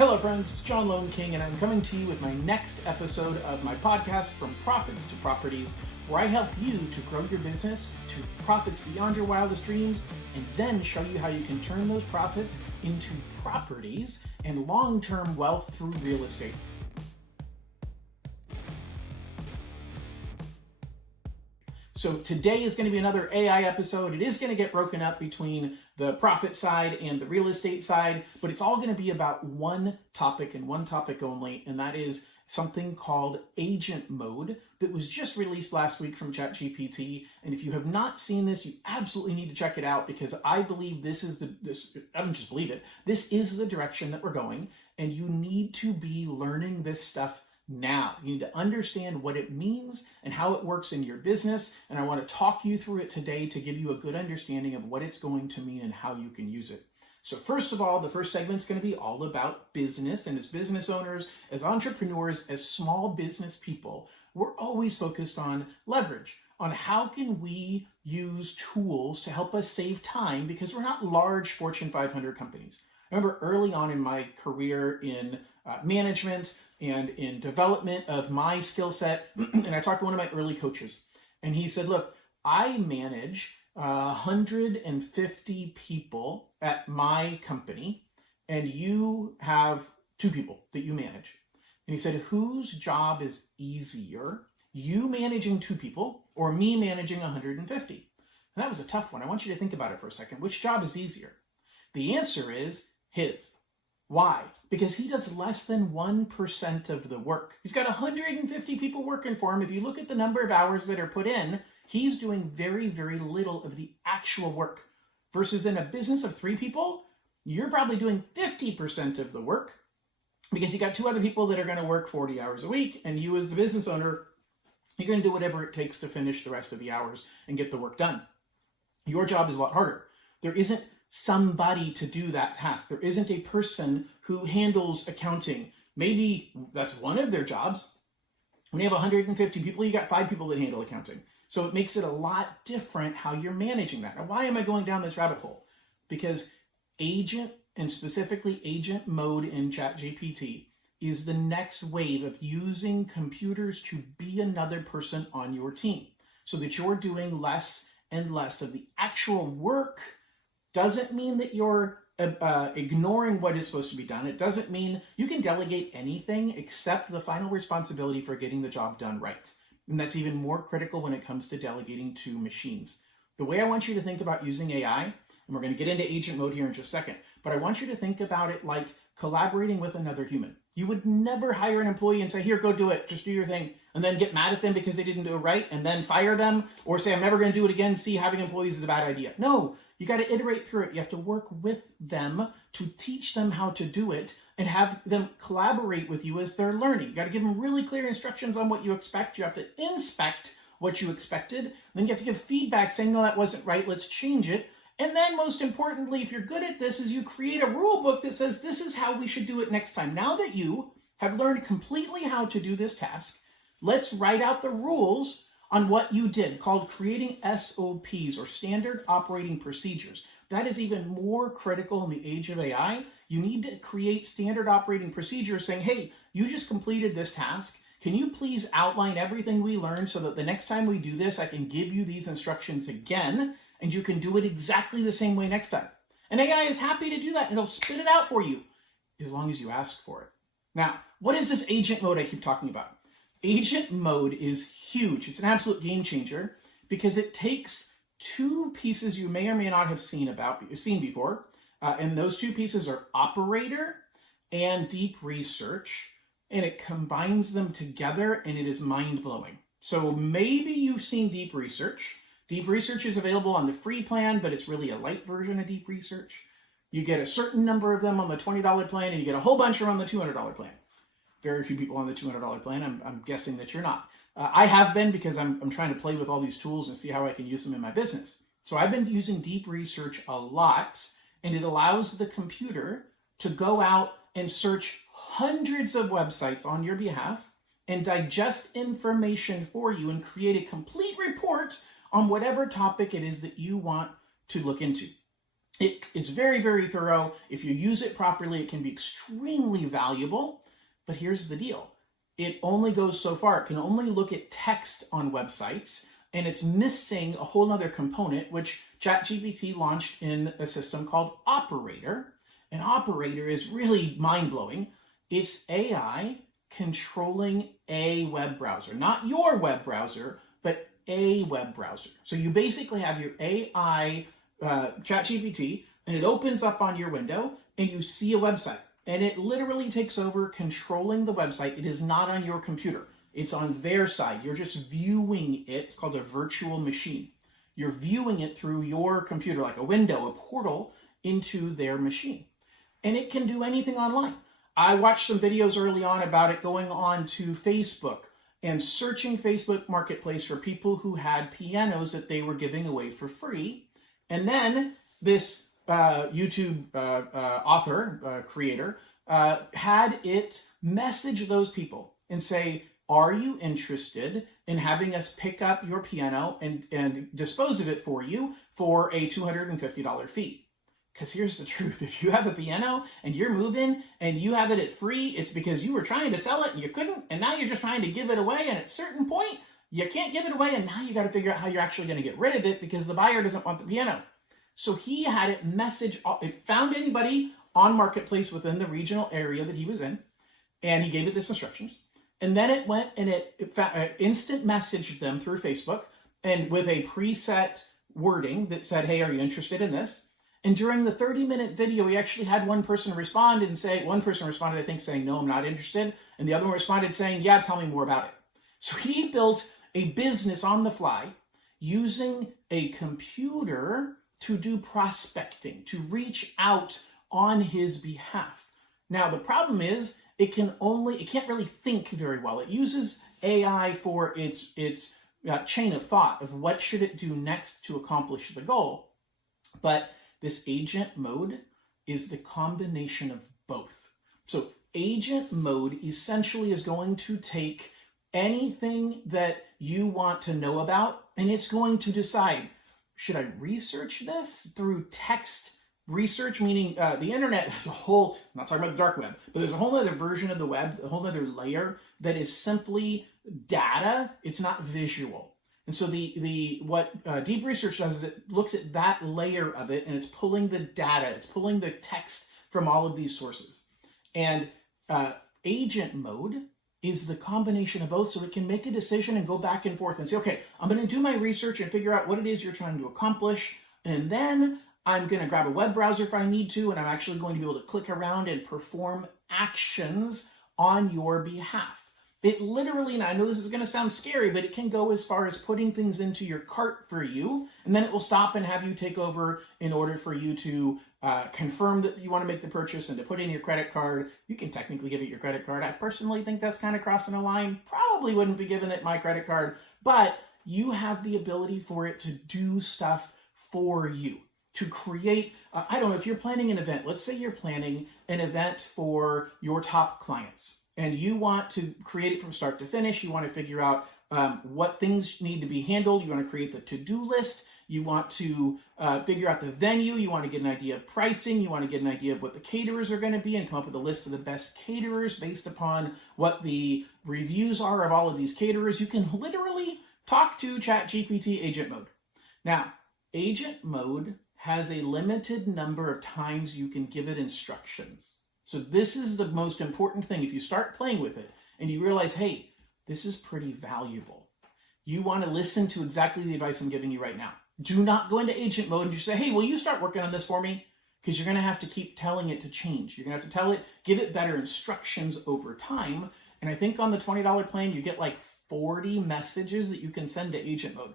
Hello friends, it's John Lone King, and I'm coming to you with my next episode of my podcast, From Profits to Properties, where I help you to grow your business to profits beyond your wildest dreams, and then show you how you can turn those profits into properties and long-term wealth through real estate. So today is going to be another AI episode. It is going to get broken up between the profit side and the real estate side, but it's all going to be about one topic and one topic only, and that is something called agent mode that was just released last week from ChatGPT. And if you have not seen this, you absolutely need to check it out, because I believe I don't just believe it, this is the direction that we're going, and you need to be learning this stuff now. You need to understand what it means and how it works in your business, and I want to talk you through it today to give you a good understanding of what it's going to mean and how you can use it. So first of all, the first segment is going to be all about business, and as business owners, as entrepreneurs, as small business people, we're always focused on leverage, on how can we use tools to help us save time, because we're not large Fortune 500 companies. I remember early on in my career in management and in development of my skill set, and I talked to one of my early coaches, and he said, look, I manage 150 people at my company, and you have 2 people that you manage. And he said, whose job is easier, you managing 2 people or me managing 150? And that was a tough one. I want you to think about it for a second. Which job is easier? The answer is his. Why? Because he does less than 1% of the work. He's got 150 people working for him. If you look at the number of hours that are put in, he's doing very, very little of the actual work. Versus in a business of 3 people, you're probably doing 50% of the work, because you got 2 other people that are going to work 40 hours a week, and you as the business owner, you're going to do whatever it takes to finish the rest of the hours and get the work done. Your job is a lot harder. There isn't somebody to do that task. There isn't a person who handles accounting. Maybe that's one of their jobs. When you have 150 people, you got 5 people that handle accounting. So it makes it a lot different how you're managing that. Now, why am I going down this rabbit hole? Because agent, and specifically agent mode in ChatGPT, is the next wave of using computers to be another person on your team, so that you're doing less and less of the actual work. Doesn't mean that you're ignoring what is supposed to be done. It doesn't mean you can delegate anything except the final responsibility for getting the job done right. And that's even more critical when it comes to delegating to machines. The way I want you to think about using AI, and we're going to get into agent mode here in just a second, but I want you to think about it like collaborating with another human. You would never hire an employee and say, here, go do it, just do your thing, and then get mad at them because they didn't do it right, and then fire them, or say, I'm never going to do it again, see, having employees is a bad idea. No, you got to iterate through it. You have to work with them to teach them how to do it and have them collaborate with you as they're learning. You got to give them really clear instructions on what you expect. You have to inspect what you expected. Then you have to give feedback saying, no, that wasn't right, let's change it. And then most importantly, if you're good at this, is you create a rule book that says this is how we should do it next time. Now that you have learned completely how to do this task, let's write out the rules on what you did, called creating SOPs, or standard operating procedures. That is even more critical in the age of AI. You need to create standard operating procedures saying, hey, you just completed this task. Can you please outline everything we learned so that the next time we do this, I can give you these instructions again, and you can do it exactly the same way next time. And AI is happy to do that, and it'll spit it out for you, as long as you ask for it. Now, what is this agent mode I keep talking about? Agent mode is huge. It's an absolute game changer, because it takes 2 pieces you may or may not have seen before, and those 2 pieces are operator and deep research, and it combines them together, and it is mind-blowing. So maybe you've seen deep research. Deep research is available on the free plan, but it's really a light version of deep research. You get a certain number of them on the $20 plan, and you get a whole bunch on the $200 plan. Very few people on the $200 plan. I'm guessing that you're not. I have been, because I'm trying to play with all these tools and see how I can use them in my business. So I've been using deep research a lot, and it allows the computer to go out and search hundreds of websites on your behalf and digest information for you and create a complete report on whatever topic it is that you want to look into. It's very, very thorough. If you use it properly, it can be extremely valuable. But here's the deal. It only goes so far. It can only look at text on websites, and it's missing a whole other component, which ChatGPT launched in a system called Operator. And Operator is really mind-blowing. It's AI controlling a web browser, not your web browser, but a web browser. So you basically have your AI ChatGPT, and it opens up on your window, and you see a website. And it literally takes over controlling the website. It is not on your computer. It's on their side. You're just viewing it. It's called a virtual machine. You're viewing it through your computer, like a window, a portal into their machine. And it can do anything online. I watched some videos early on about it going on to Facebook and searching Facebook Marketplace for people who had pianos that they were giving away for free. And then this YouTube creator, had it message those people and say, are you interested in having us pick up your piano and dispose of it for you for a $250 fee? Because here's the truth. If you have a piano and you're moving and you have it at free, it's because you were trying to sell it and you couldn't, and now you're just trying to give it away, and at a certain point, you can't give it away, and now you got to figure out how you're actually going to get rid of it because the buyer doesn't want the piano. So he had it message, it found anybody on Marketplace within the regional area that he was in, and he gave it this instructions. And then it went and it instant messaged them through Facebook, and with a preset wording that said, hey, are you interested in this? And during the 30-minute video, he actually had one person respond and say, one person responded, I think, saying, no, I'm not interested. And the other one responded saying, yeah, tell me more about it. So he built a business on the fly using a computer to do prospecting, to reach out on his behalf. Now, the problem is it can't really think very well. It uses AI for its chain of thought of what should it do next to accomplish the goal. But this agent mode is the combination of both. So agent mode essentially is going to take anything that you want to know about, and it's going to decide, should I research this through text research, meaning the internet has a whole, I'm not talking about the dark web, but there's a whole other version of the web, a whole other layer that is simply data. It's not visual. And so what deep research does is it looks at that layer of it, and it's pulling the data, it's pulling the text from all of these sources. And agent mode is the combination of both, so it can make a decision and go back and forth and say, okay, I'm going to do my research and figure out what it is you're trying to accomplish, and then I'm going to grab a web browser if I need to, and I'm actually going to be able to click around and perform actions on your behalf. It literally, and I know this is going to sound scary, but it can go as far as putting things into your cart for you, and then it will stop and have you take over in order for you to confirm that you want to make the purchase and to put in your credit card. You can technically give it your credit card. I personally think that's kind of crossing a line. Probably wouldn't be giving it my credit card, but you have the ability for it to do stuff for you, to create, I don't know, if you're planning an event, let's say you're planning an event for your top clients, and you want to create it from start to finish. You want to figure out what things need to be handled. You want to create the to-do list. You want to figure out the venue. You want to get an idea of pricing. You want to get an idea of what the caterers are going to be and come up with a list of the best caterers based upon what the reviews are of all of these caterers. You can literally talk to ChatGPT agent mode. Now, agent mode has a limited number of times you can give it instructions. So this is the most important thing. If you start playing with it and you realize, hey, this is pretty valuable, you want to listen to exactly the advice I'm giving you right now. Do not go into agent mode and just say, hey, will you start working on this for me? Because you're going to have to keep telling it to change. You're going to have to tell it, give it better instructions over time. And I think on the $20 plan, you get like 40 messages that you can send to agent mode.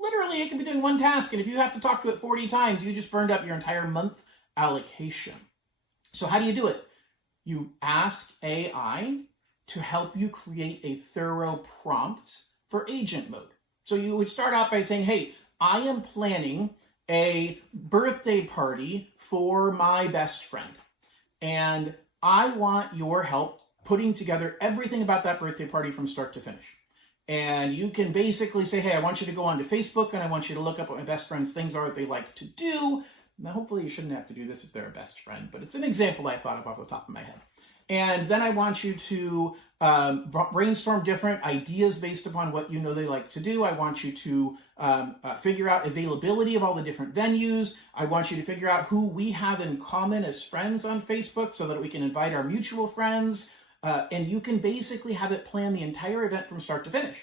Literally, it can be doing one task. And if you have to talk to it 40 times, you just burned up your entire month allocation. So how do you do it? You ask AI to help you create a thorough prompt for agent mode. So you would start out by saying, hey, I am planning a birthday party for my best friend, and I want your help putting together everything about that birthday party from start to finish. And you can basically say, hey, I want you to go onto Facebook, and I want you to look up what my best friend's things are that they like to do. Now, hopefully you shouldn't have to do this if they're a best friend, but it's an example I thought of off the top of my head. And then I want you to brainstorm different ideas based upon what you know they like to do. I want you to figure out availability of all the different venues. I want you to figure out who we have in common as friends on Facebook so that we can invite our mutual friends. And you can basically have it plan the entire event from start to finish.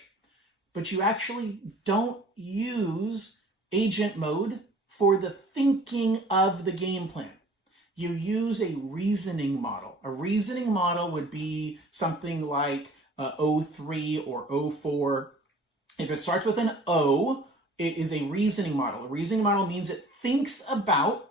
But you actually don't use agent mode for the thinking of the game plan. You use a reasoning model. A reasoning model would be something like O3 or O4. If it starts with an O, it is a reasoning model. A reasoning model means it thinks about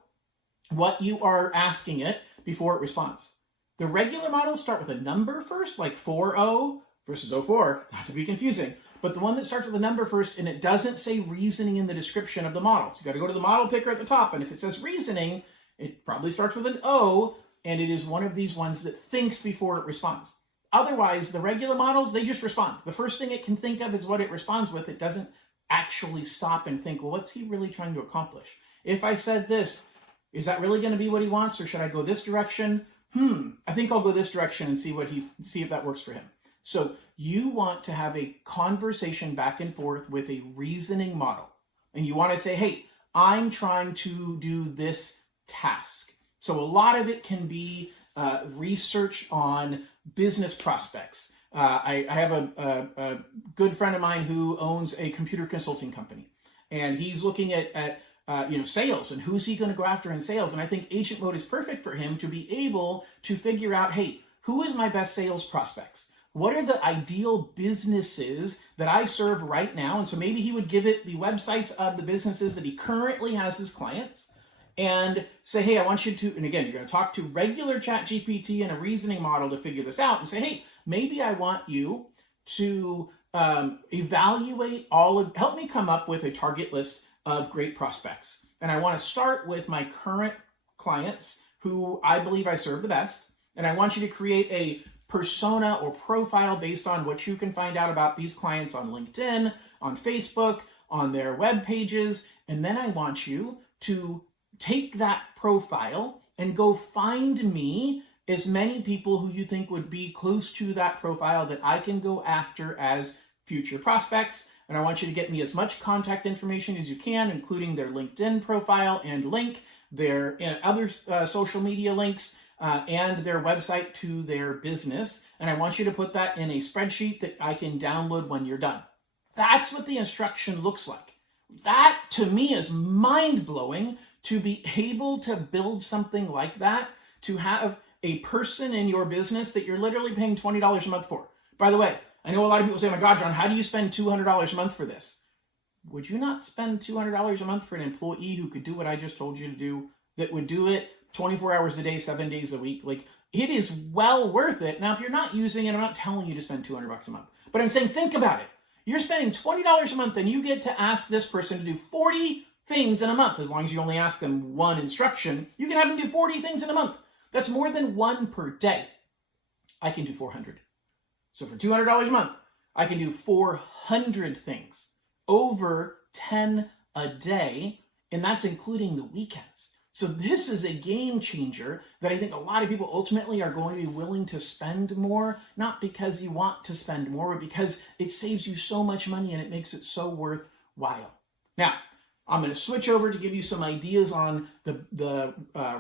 what you are asking it before it responds. The regular models start with a number first, like 4O versus O4, not to be confusing. But the one that starts with a number first, and it doesn't say reasoning in the description of the model. So you got to go to the model picker at the top, and if it says reasoning, it probably starts with an O, and it is one of these ones that thinks before it responds. Otherwise, the regular models, they just respond. The first thing it can think of is what it responds with. It doesn't actually stop and think, well, what's he really trying to accomplish? If I said this, is that really going to be what he wants, or should I go this direction? I think I'll go this direction and see if that works for him. So you want to have a conversation back and forth with a reasoning model. And you want to say, hey, I'm trying to do this task. So a lot of it can be research on business prospects. I have a good friend of mine who owns a computer consulting company. And he's looking at sales and who's he going to go after in sales. And I think agent mode is perfect for him to be able to figure out, hey, who is my best sales prospects? What are the ideal businesses that I serve right now? And so maybe he would give it the websites of the businesses that he currently has as clients and say, hey, I want you to, and again, you're going to talk to regular ChatGPT and a reasoning model to figure this out and say, hey, maybe I want you to evaluate help me come up with a target list of great prospects. And I want to start with my current clients who I believe I serve the best. And I want you to create a persona or profile based on what you can find out about these clients on LinkedIn, on Facebook, on their web pages. And then I want you to take that profile and go find me as many people who you think would be close to that profile that I can go after as future prospects. And I want you to get me as much contact information as you can, including their LinkedIn profile and link, their other social media links, and their website to their business. And I want you to put that in a spreadsheet that I can download when you're done. That's what the instruction looks like. That, to me, is mind-blowing to be able to build something like that, to have a person in your business that you're literally paying $20 a month for. By the way, I know a lot of people say, my God, John, how do you spend $200 a month for this? Would you not spend $200 a month for an employee who could do what I just told you to do, that would do it 24 hours a day, 7 days a week? Like, it is well worth it. Now, if you're not using it, I'm not telling you to spend $200 a month, but I'm saying, think about it. You're spending $20 a month and you get to ask this person to do 40 things in a month. As long as you only ask them one instruction, you can have them do 40 things in a month. That's more than one per day. I can do 400. So for $200 a month, I can do 400 things, over 10 a day, and that's including the weekends. So this is a game changer that I think a lot of people ultimately are going to be willing to spend more, not because you want to spend more, but because it saves you so much money and it makes it so worthwhile. Now, I'm going to switch over to give you some ideas on the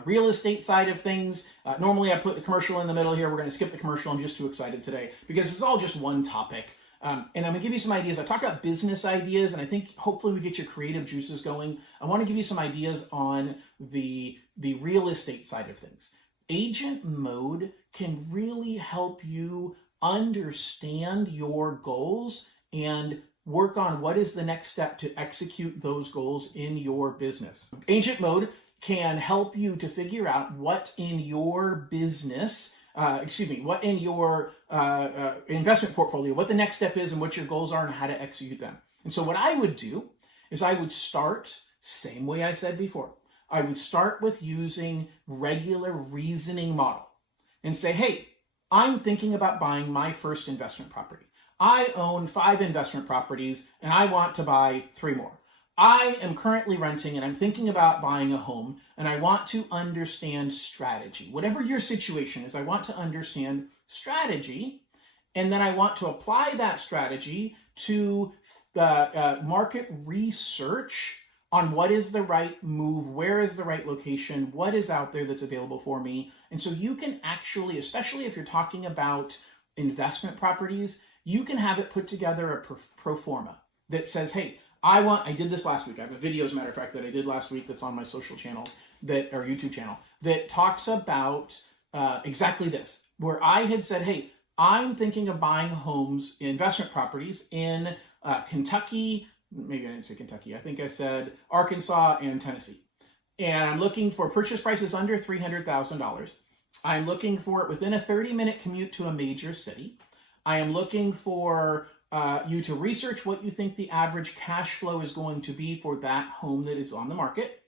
real estate side of things. Normally I put the commercial in the middle here. We're going to skip the commercial. I'm just too excited today because it's all just one topic. And I'm going to give you some ideas. I talked about business ideas, and I think hopefully we get your creative juices going. I want to give you some ideas on the real estate side of things. Agent mode can really help you understand your goals and work on what is the next step to execute those goals in your business. Agent mode can help you to figure out what in your business, what in your investment portfolio, what the next step is and what your goals are and how to execute them. And so what I would do is I would start, same way I said before, I would start with using regular reasoning model and say, hey, I'm thinking about buying my first investment property. I own 5 investment properties and I want to buy 3 more. I am currently renting and I'm thinking about buying a home and I want to understand strategy. Whatever your situation is, I want to understand strategy, and then I want to apply that strategy to market research on what is the right move, where is the right location, what is out there that's available for me. And so you can actually, especially if you're talking about investment properties, you can have it put together a pro forma that says, hey, I did this last week. I have a video, as a matter of fact, that I did last week that's on my social channels, or YouTube channel, that talks about exactly this, where I had said, hey, I'm thinking of buying homes, investment properties in Kentucky. Maybe I didn't say Kentucky. I think I said Arkansas and Tennessee. And I'm looking for purchase prices under $300,000. I'm looking for it within a 30-minute commute to a major city. I am looking for you to research what you think the average cash flow is going to be for that home that is on the market.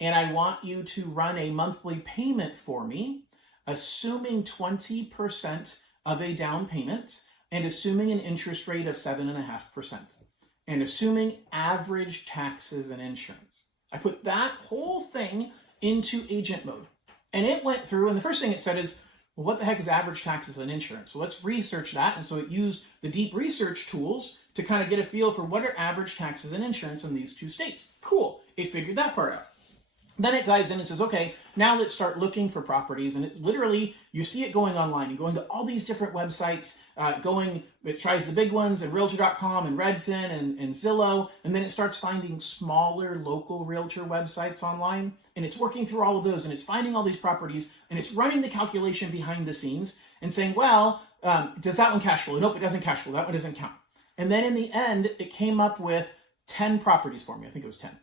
And I want you to run a monthly payment for me, assuming 20% of a down payment and assuming an interest rate of 7.5%. And assuming average taxes and insurance. I put that whole thing into agent mode. And it went through, and the first thing it said is, well, what the heck is average taxes and insurance? So let's research that. And so it used the deep research tools to kind of get a feel for what are average taxes and insurance in these two states. Cool. It figured that part out. Then it dives in and says, okay, now let's start looking for properties. And it literally, you see it going online and going to all these different websites, it tries the big ones and Realtor.com and Redfin and Zillow. And then it starts finding smaller local realtor websites online. And it's working through all of those and it's finding all these properties and it's running the calculation behind the scenes and saying, well, does that one cash flow? Nope, it doesn't cash flow. That one doesn't count. And then in the end, it came up with 10 properties for me. I think it was 10.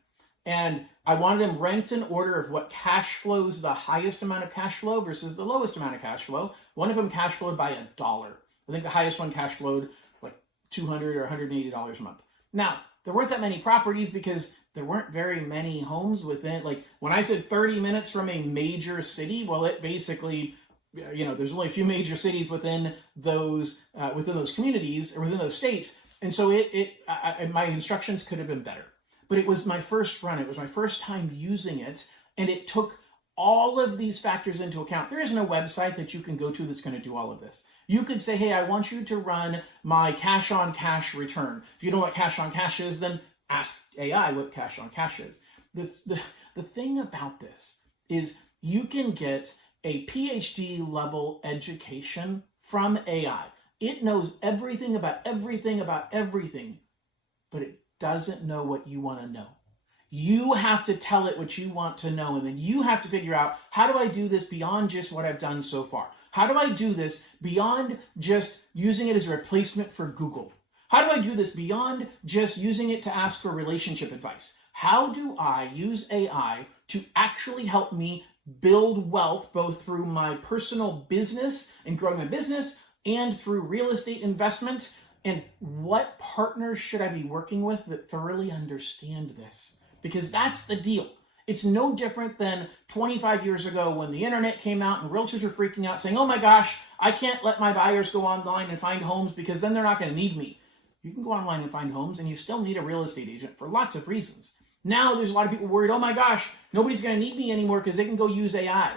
And I wanted them ranked in order of what cash flows the highest amount of cash flow versus the lowest amount of cash flow. One of them cash flowed by $1. I think the highest one cash flowed like $200 or $180 a month. Now, there weren't that many properties because there weren't very many homes within, like when I said 30 minutes from a major city, well, it basically, there's only a few major cities within those communities or within those states. And so my instructions could have been better. But it was my first run. It was my first time using it. And it took all of these factors into account. There isn't a website that you can go to that's going to do all of this. You could say, hey, I want you to run my cash on cash return. If you don't know what cash on cash is, then ask AI what cash on cash is. The thing about this is you can get a PhD level education from AI. It knows everything about everything, but it doesn't know what you want to know. You have to tell it what you want to know, and then you have to figure out, how do I do this beyond just what I've done so far? How do I do this beyond just using it as a replacement for Google? How do I do this beyond just using it to ask for relationship advice? How do I use AI to actually help me build wealth, both through my personal business and growing my business and through real estate investments? And what partners should I be working with that thoroughly understand this? Because that's the deal. It's no different than 25 years ago when the internet came out and realtors were freaking out saying, oh my gosh, I can't let my buyers go online and find homes because then they're not going to need me. You can go online and find homes and you still need a real estate agent for lots of reasons. Now there's a lot of people worried, oh my gosh, nobody's going to need me anymore because they can go use AI.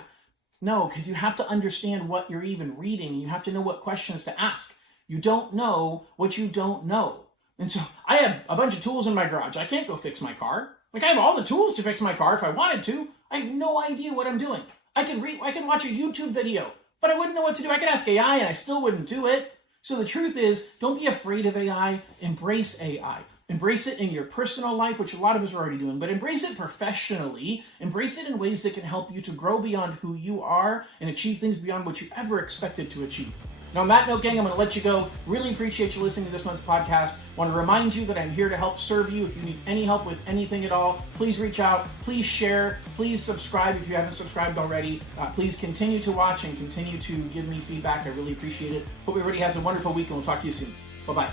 No, because you have to understand what you're even reading and you have to know what questions to ask. You don't know what you don't know. And so I have a bunch of tools in my garage. I can't go fix my car. Like, I have all the tools to fix my car if I wanted to. I have no idea what I'm doing. I can watch a YouTube video, but I wouldn't know what to do. I could ask AI and I still wouldn't do it. So the truth is, don't be afraid of AI. Embrace AI. Embrace it in your personal life, which a lot of us are already doing, but embrace it professionally. Embrace it in ways that can help you to grow beyond who you are and achieve things beyond what you ever expected to achieve. Now, on that note, gang, I'm going to let you go. Really appreciate you listening to this month's podcast. Want to remind you that I'm here to help serve you. If you need any help with anything at all, please reach out. Please share. Please subscribe if you haven't subscribed already. Please continue to watch and continue to give me feedback. I really appreciate it. Hope everybody has a wonderful week, and we'll talk to you soon. Bye-bye.